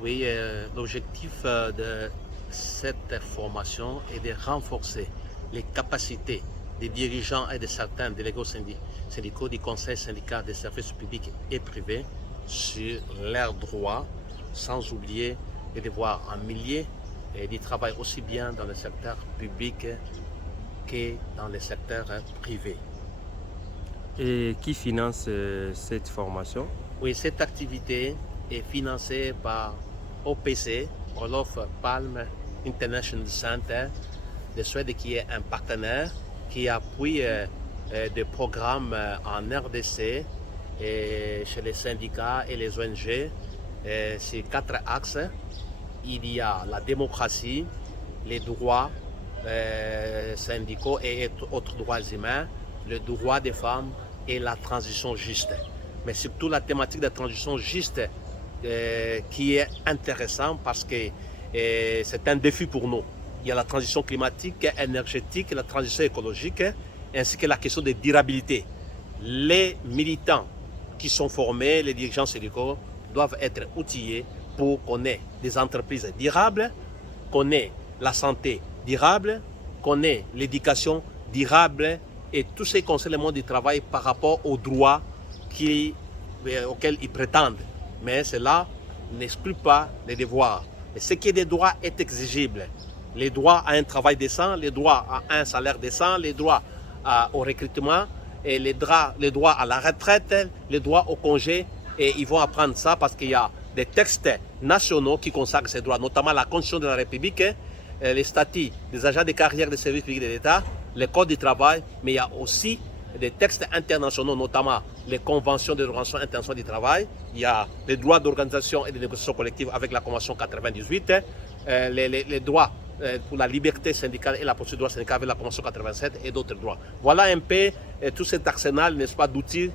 Oui, l'objectif de cette formation est de renforcer les capacités des dirigeants et de certains délégués syndicaux du Conseil syndical des services publics et privés sur leurs droits, sans oublier les devoirs en milliers et du travail aussi bien dans le secteur public que dans le secteur privé. Et qui finance cette formation? Oui, cette activité est financée par OPC, Olof Palme International Center de Suède, qui est un partenaire qui appuie des programmes en RDC et chez les syndicats et les ONG. Ces 4 axes, il y a la démocratie, les droits syndicaux et autres droits humains, le droit des femmes et la transition juste. Mais surtout la thématique de la transition juste qui est intéressant parce que c'est un défi pour nous. Il y a la transition climatique, énergétique, la transition écologique, ainsi que la question de durabilité. Les militants qui sont formés, les dirigeants syndicaux, doivent être outillés pour qu'on ait des entreprises durables, qu'on ait la santé durable, qu'on ait l'éducation durable et tout ce qui concerne le monde du travail par rapport aux droits auxquels ils prétendent. Mais cela n'exclut pas les devoirs. Mais ce qui est des droits est exigible. Les droits à un travail décent, les droits à un salaire décent, les droits au recrutement, et les droits à la retraite, les droits au congé. Et ils vont apprendre ça parce qu'il y a des textes nationaux qui consacrent ces droits, notamment la Constitution de la République, les statuts des agents de carrière des services publics de l'État, le Code du travail, mais il y a aussi des textes internationaux, notamment les conventions de l'Organisation internationale du travail. Il y a les droits d'organisation et de négociation collective avec la Convention 98, les droits pour la liberté syndicale et la procédure syndicale avec la Convention 87 et d'autres droits. Voilà un peu tout cet arsenal, n'est-ce pas, d'outils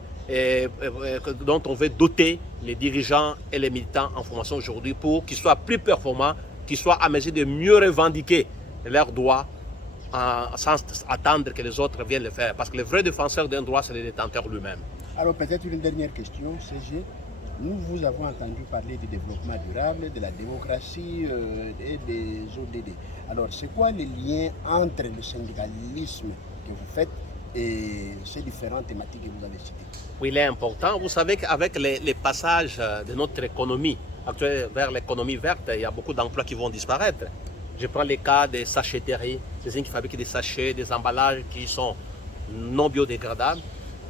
dont on veut doter les dirigeants et les militants en formation aujourd'hui pour qu'ils soient plus performants, qu'ils soient à mesure de mieux revendiquer leurs droits sans attendre que les autres viennent le faire. Parce que le vrai défenseur d'un droit, c'est le détenteur lui-même. Alors peut-être une dernière question, CG. Nous vous avons entendu parler du développement durable, de la démocratie et des ODD. Alors c'est quoi le lien entre le syndicalisme que vous faites et ces différentes thématiques que vous avez citées? Oui, il est important. Vous savez qu'avec les passages de notre économie actuelle vers l'économie verte, il y a beaucoup d'emplois qui vont disparaître. Je prends les cas des sachetteries, des gens qui fabriquent des sachets, des emballages qui sont non biodégradables.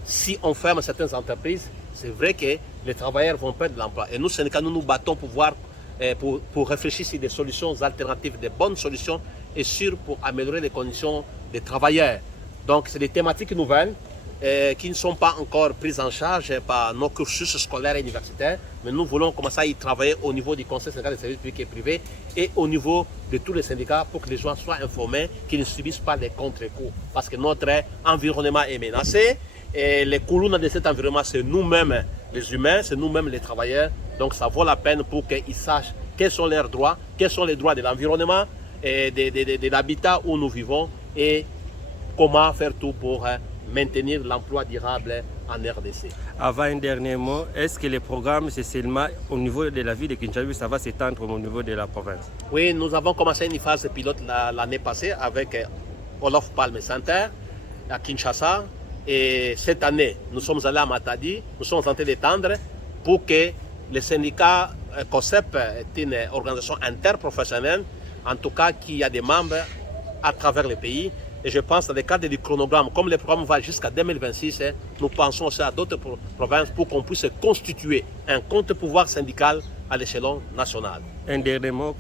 Si on ferme certaines entreprises, c'est vrai que les travailleurs vont perdre l'emploi. Et nous, syndicats, nous nous battons pour réfléchir sur des solutions alternatives, des bonnes solutions et pour améliorer les conditions des travailleurs. Donc, c'est des thématiques nouvelles qui ne sont pas encore prises en charge par nos cursus scolaires et universitaires, mais nous voulons commencer à y travailler au niveau du Conseil syndical des services publics et privés et au niveau de tous les syndicats pour que les gens soient informés, qu'ils ne subissent pas les contre-coups. Parce que notre environnement est menacé et les colonnes de cet environnement, c'est nous-mêmes les humains, c'est nous-mêmes les travailleurs. Donc ça vaut la peine pour qu'ils sachent quels sont leurs droits, quels sont les droits de l'environnement et de l'habitat où nous vivons et comment faire tout pour maintenir l'emploi durable en RDC. Avant un dernier mot, est-ce que les programmes, c'est seulement au niveau de la ville de Kinshasa ou ça va s'étendre au niveau de la province? Oui, nous avons commencé une phase pilote l'année passée avec Olof Palme Center à Kinshasa. Et cette année, nous sommes allés à Matadi, nous sommes en train d'étendre pour que le syndicat COSEP est une organisation interprofessionnelle, en tout cas qui a des membres à travers le pays. Et je pense dans le cadre du chronogramme, comme le programme va jusqu'à 2026, nous pensons aussi à d'autres provinces pour qu'on puisse constituer un contre-pouvoir syndical à l'échelon national. Un dernier mot?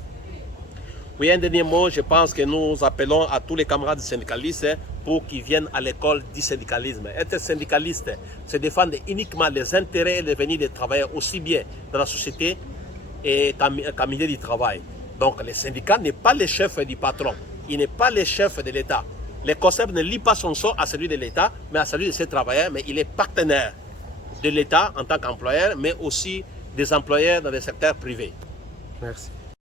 Oui, un dernier mot, je pense que nous appelons à tous les camarades syndicalistes pour qu'ils viennent à l'école du syndicalisme. Être syndicaliste, c'est défendre uniquement les intérêts et les venir des travailleurs, aussi bien dans la société qu'en milieu du travail. Donc le syndicat n'est pas le chef du patron, il n'est pas le chef de l'État. Le COSEP ne lie pas son sort à celui de l'État, mais à celui de ses travailleurs, mais il est partenaire de l'État en tant qu'employeur, mais aussi des employeurs dans le secteur privé. Merci.